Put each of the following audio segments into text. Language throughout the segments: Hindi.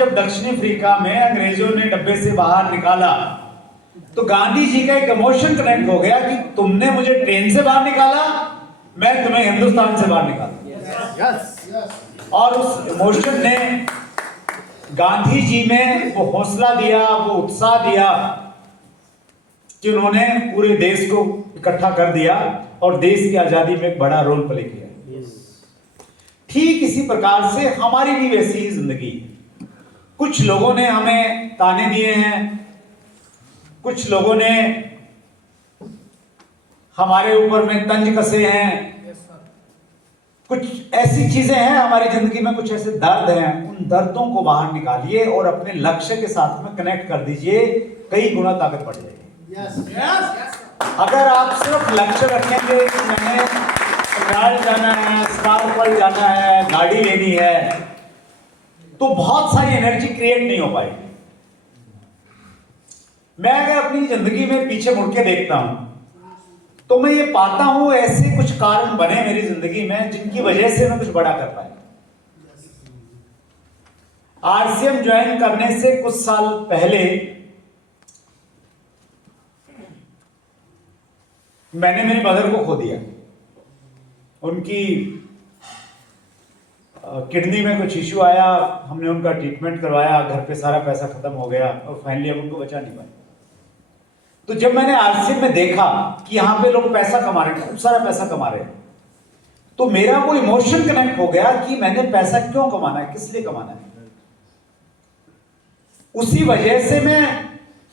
जब दक्षिण अफ्रीका में अंग्रेजों ने डब्बे से बाहर निकाला तो गांधी जी का एक इमोशन कनेक्ट हो गया कि तुमने मुझे ट्रेन से बाहर निकाला, मैं तुम्हें हिंदुस्तान से बाहर निकाला। और उस इमोशन ने गांधी जी में वो हौसला दिया, वो उत्साह दिया कि उन्होंने पूरे देश को इकट्ठा कर दिया और देश की आजादी में एक बड़ा रोल प्ले किया। ठीक इसी प्रकार से हमारी भी वैसी ही जिंदगी। कुछ लोगों ने हमें ताने दिए हैं, कुछ लोगों ने हमारे ऊपर में तंज कसे हैं, कुछ ऐसी चीजें हैं हमारी जिंदगी में, कुछ ऐसे दर्द हैं। उन दर्दों को बाहर निकालिए और अपने लक्ष्य के साथ में कनेक्ट कर दीजिए, कई गुना ताकत बढ़ जाएगी। अगर आप सिर्फ लक्ष्य रखेंगे कि मैंने ससुराल जाना है, स्टार जाना है, गाड़ी लेनी है, तो बहुत सारी एनर्जी क्रिएट नहीं हो पाएगी। मैं अगर अपनी जिंदगी में पीछे मुड़ के देखता हूं तो मैं ये पाता हूं ऐसे कुछ कारण बने मेरी जिंदगी में जिनकी वजह से मैं कुछ बड़ा कर पाया। आरसीएम ज्वाइन करने से कुछ साल पहले मैंने मेरी मदर को खो दिया। उनकी किडनी में कुछ इश्यू आया, हमने उनका ट्रीटमेंट करवाया, घर पे सारा पैसा खत्म हो गया और फाइनली हम उनको बचा नहीं पाए। तो जब मैंने आरसीएम में देखा कि यहां पे लोग पैसा कमा रहे हैं, खूब सारा पैसा कमा रहे हैं, तो मेरा वो इमोशन कनेक्ट हो गया कि मैंने पैसा क्यों कमाना है, किस लिए कमाना है। उसी वजह से मैं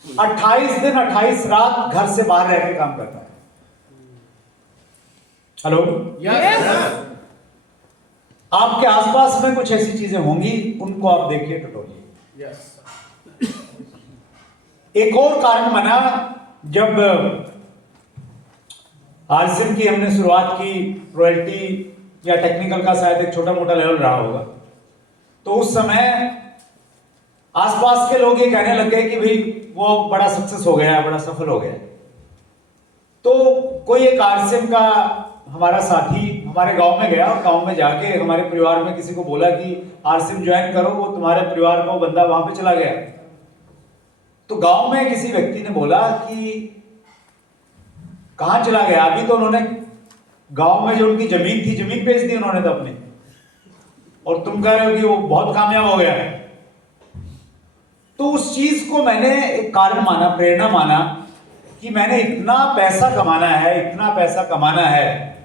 28 दिन 28 रात घर से बाहर रह के काम करता है। हेलो, आपके आसपास में कुछ ऐसी चीजें होंगी, उनको आप देखिए, टटोलिए। एक और कारण बना, जब आरसीएम की हमने शुरुआत की, रॉयल्टी या टेक्निकल का शायद एक छोटा मोटा लेवल रहा होगा, तो उस समय आसपास के लोग ये कहने लग गए कि भाई वो बड़ा सक्सेस हो गया, बड़ा सफल हो गया। तो कोई एक आरसीएम का हमारा साथी हमारे गांव में गया और गांव में जाके हमारे परिवार में किसी को बोला कि आरसीएम ज्वाइन करो, वो तुम्हारे परिवार का वो बंदा वहां पे चला गया। तो गांव में किसी व्यक्ति ने बोला कि कहां चला गया, अभी तो उन्होंने गांव में जो उनकी जमीन थी, जमीन बेच दी उन्होंने तो अपनी, और तुम कह रहे हो कि वो बहुत कामयाब हो गया है। तो उस चीज को मैंने एक कारण माना, प्रेरणा माना कि मैंने इतना पैसा कमाना है, इतना पैसा कमाना है।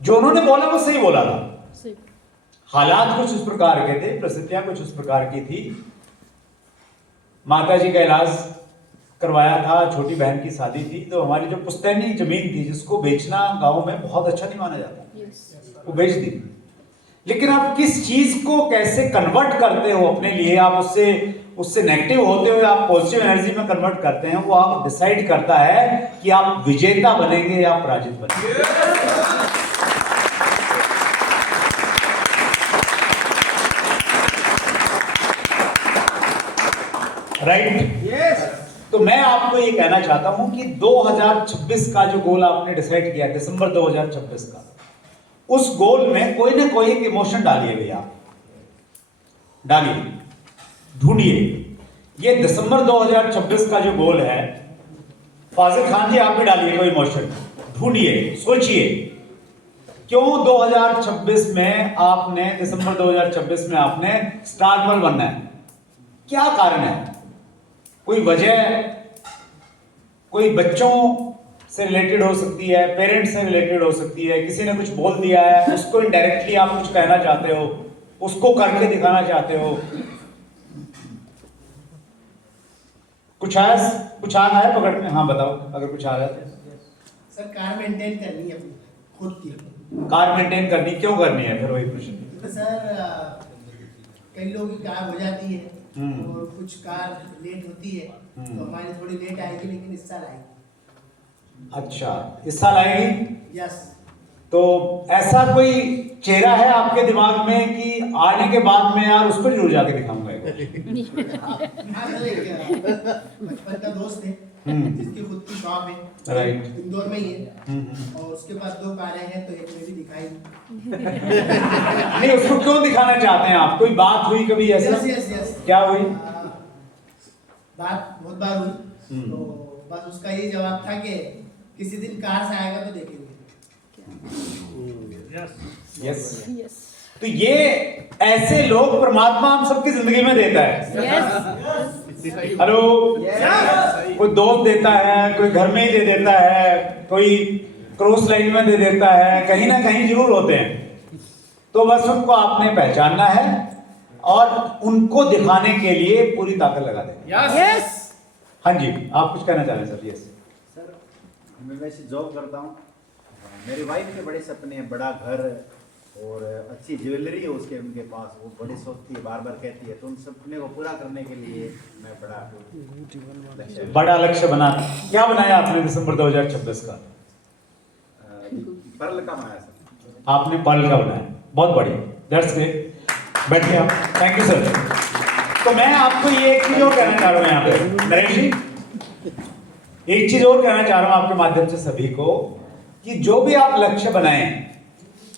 जो उन्होंने बोला वो सही बोला था। हालात कुछ उस प्रकार के थे, परिस्थितियां कुछ उस प्रकार की थी। माता जी का इलाज करवाया था, छोटी बहन की शादी थी, तो हमारी जो पुश्तैनी जमीन थी जिसको बेचना गांव में बहुत अच्छा नहीं माना जाता, वो बेच दी। लेकिन आप किस चीज को कैसे कन्वर्ट करते हो अपने लिए, आप उससे नेगेटिव होते हुए आप पॉजिटिव एनर्जी में कन्वर्ट करते हैं, वो आप डिसाइड करता है कि आप विजेता बनेंगे या पराजित बनेंगे। राइट? यस। तो मैं आपको ये कहना चाहता हूं कि 2026 का जो गोल आपने डिसाइड किया, दिसंबर 2026 का, उस गोल में कोई ना कोई एक इमोशन डालिए भैया, डालिए, ढूंढिए। ये दिसंबर 2026 का जो गोल है, फाजिल खान जी आप भी डालिए कोई इमोशन, ढूंढिए, सोचिए क्यों 2026 में आपने, दिसंबर 2026 में आपने स्टार वर्ल्ड बनना है, क्या कारण है। कोई वजह, कोई बच्चों से रिलेटेड हो सकती है, पेरेंट्स से रिलेटेड हो सकती है, किसी ने कुछ बोल दिया है, उसको इनडायरेक्टली आप कुछ कहना चाहते हो, उसको करके दिखाना चाहते हो। कुछ आ रहा है पकड़ में? हाँ बताओ अगर कुछ आ रहा है। सर कार मेंटेन करनी है खुद की। कार मेंटेन करनी क्यों करनी है, फिर वही प्रश्न। तो सर कई लोगों की कार हो जाती है और कुछ कार लेट होती है, तो हमारी थोड़ी लेट आएगी लेकिन इस साल आएगी। अच्छा, इस साल आएगी? यस। तो ऐसा कोई चेहरा है आपके दिमाग में कि आने के बाद में यार उसको जरूर जाके दिखाऊंगा? हाँ सर, बचपन का दोस्त है जिसकी खुद की शॉप है, राइट। इंदौर में ही है, और उसके पास 2 कारें हैं, तो एक में भी दिखाई। नहीं, उसको क्यों दिखाना चाहते हैं आप? कोई बात हुई कभी ऐसा? यस। क्या हुई? बात बहुत बार हुई, तो बस उसका यही जवाब था कि किसी दिन कार से आएगा तो देखेंगे। यस। तो ये ऐसे लोग परमात्मा हम सबकी जिंदगी में देता है। हेलो, कोई दोस्त देता है, कोई घर में ही दे देता है, कोई क्रॉस लाइन में दे देता है, कहीं ना कहीं जरूर होते हैं। तो बस उनको आपने पहचानना है और उनको दिखाने के लिए पूरी ताकत लगा देनी। हाँ जी, आप कुछ कहना चाह रहे हैं सर? यस सर, मैं वैसे जॉब करता हूँ। मेरी वाइफ के बड़े सपने हैं, बड़ा घर और अच्छी ज्वेलरी है उसके उनके पास, वो बड़ी सोचती है, बार बार कहती है। तो उन सपने को पूरा करने के लिए मैं बड़ा लक्ष्य बना। क्या बनाया आपने दिसंबर 2026 का? पर्ल का बनाया सर। आपने पर्ल का बनाया, बहुत बढ़िया, दैट्स ग्रेट। बैठिए आप। Thank you sir. तो मैं आपको ये एक चीज और कहना चाह रहा हूँ यहाँ पे नरेश जी, एक चीज और कहना चाह रहा हूँ आपके माध्यम से सभी को, कि जो भी आप लक्ष्य बनाएं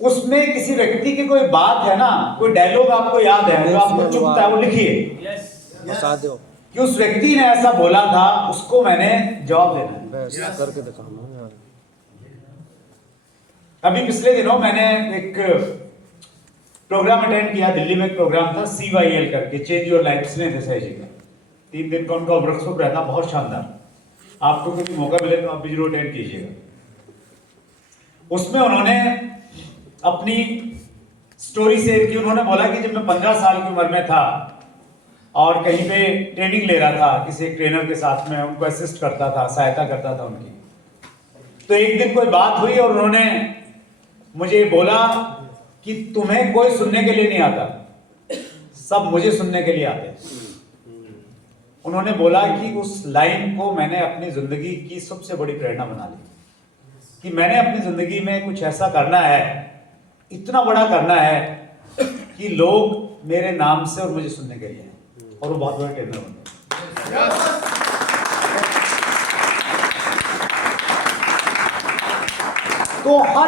उसमें किसी व्यक्ति की कोई बात है ना, कोई डायलॉग आपको याद है जो आपको चुभता है, वो लिखिए कि उस व्यक्ति ने ऐसा बोला था, उसको मैंने जवाब देना है। करके दिखाना यार। अभी पिछले दिनों मैंने एक प्रोग्राम अटेंड किया, दिल्ली में एक प्रोग्राम था CYL करके, चेंज योर लाइफ, स्नेह देसाई जी का। 3 दिन का उनका वर्कशॉप रहता, बहुत शानदार। आपको कभी मौका मिले तो आप भी जरूर अटेंड कीजिएगा। उसमें उन्होंने अपनी स्टोरी शेयर की। उन्होंने बोला कि जब मैं 15 साल की उम्र में था और कहीं पे ट्रेनिंग ले रहा था, किसी एक ट्रेनर के साथ में उनको असिस्ट करता था, सहायता करता था उनकी, तो एक दिन कोई बात हुई और उन्होंने मुझे बोला कि तुम्हें कोई सुनने के लिए नहीं आता, सब मुझे सुनने के लिए आते हैं। उन्होंने बोला कि उस लाइन को मैंने अपनी जिंदगी की सबसे बड़ी प्रेरणा बना ली कि मैंने अपनी जिंदगी में कुछ ऐसा करना है, इतना बड़ा करना है कि लोग मेरे नाम से और मुझे सुनने के लिए हैं। और वो बहुत बड़ा ट्रेनर बन गए। तो हर